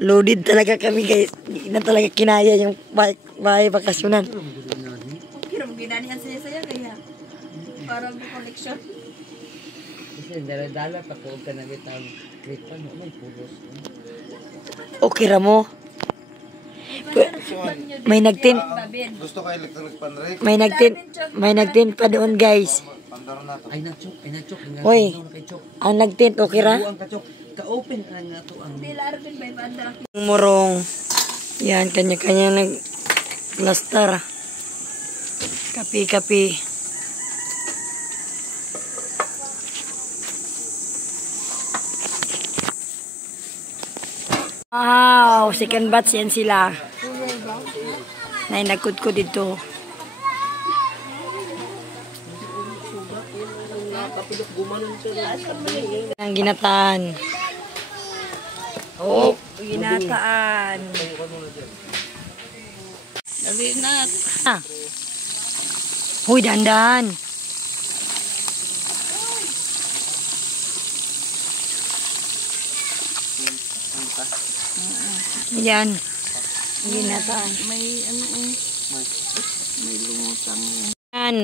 Loaded talaga kami guys. Hindi na talaga kinaya yung bahay bakasyonan. Pero ginani ang saya-saya kaya. Parang collection. Kasi dala-dala pa ko ka na bitang kripan mo may pulos. Okay ra mo. May nagtin. Gusto kay electronic pan rin. May nagtin pa doon guys. Ay na-chok. Hoy. Ang nagtint okay ra? Ang kachok. Ka-open na nga to ang Murong. Yan, kanya-kanya nag-plaster. Kapi-kapi. Wow, second batch yan sila. Nay, nagkudkod dito. Ang ginataan. Oh, ginataan. Dali na. Ah. Huy, dandan. Yan. Ginataan. May ano may lumutang Yan.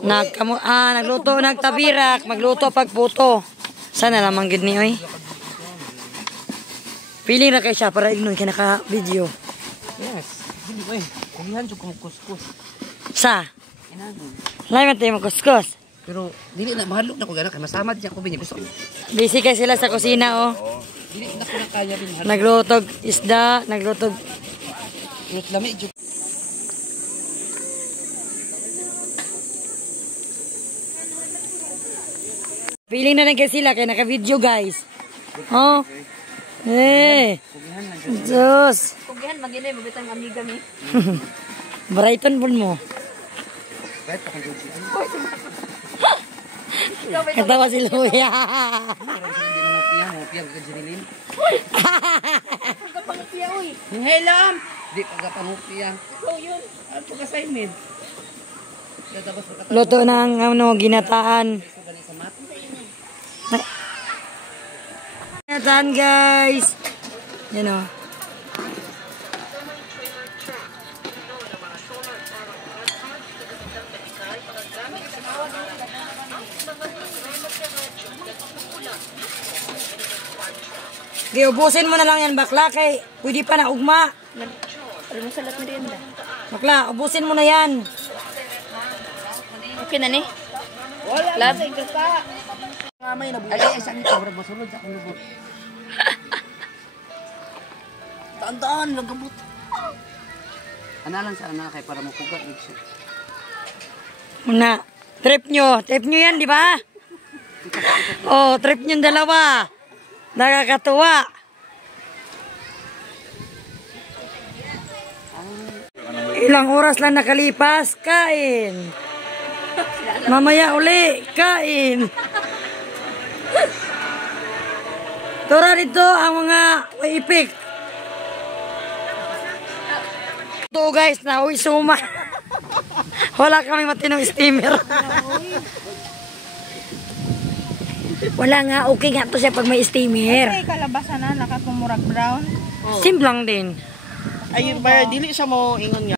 Nagluto nagtabirak, magluto pagputo. Sana lamang gid ni oy. Feeling na kay siya para ignon kay naka-video. yes. Hindi ba eh. Kumihan siya kumukuskus. Sa? Inanon. Lain man tayo magkuskus. Pero dili na mahalok na ko gana kay masamad siya ko binya gusto. Busy kay sila sa kusina oh. Dili na ko na kaya bin. Naglutog isda, naglutog. Lut lami jud. Feeling na lang kay sila kay naka-video guys. Oh. Eh. Diyos. kugihan magina mo bitang amiga mi. Brighton pun mo. Katawa si Luya. Pagpangpiya oy. Helam. Di pagpangpiya. Oh yun. Ano ka assignment? Luto ng ano ginataan. Ginataan guys. Yan o. Okay, ubusin mo na lang yan bakla kay pwede pa na ugma. Alam mo salat merienda. Bakla, ubusin mo na yan. Okay na ni. Wala. Labi ka pa. Ngamay na buhay. Ay, saan ito? Masunod sa akong lubot. Taan-taan, nagabot. Analan sa anak kay para mapugat. Una, trip nyo yan, di ba? Oh, trip nyo dalawa. Nakakatuwa. Ilang oras lang nakalipas, kain. Mamaya uli, kain. Tura dito ang mga waipik. Ito guys, nauwi suma. Wala kami matinong steamer. Wala nga, okay nga to siya pag may steamer. Okay, kalabasan na nakapumurag brown. Simplang din. Ayun ba, dili siya mo ingon nga.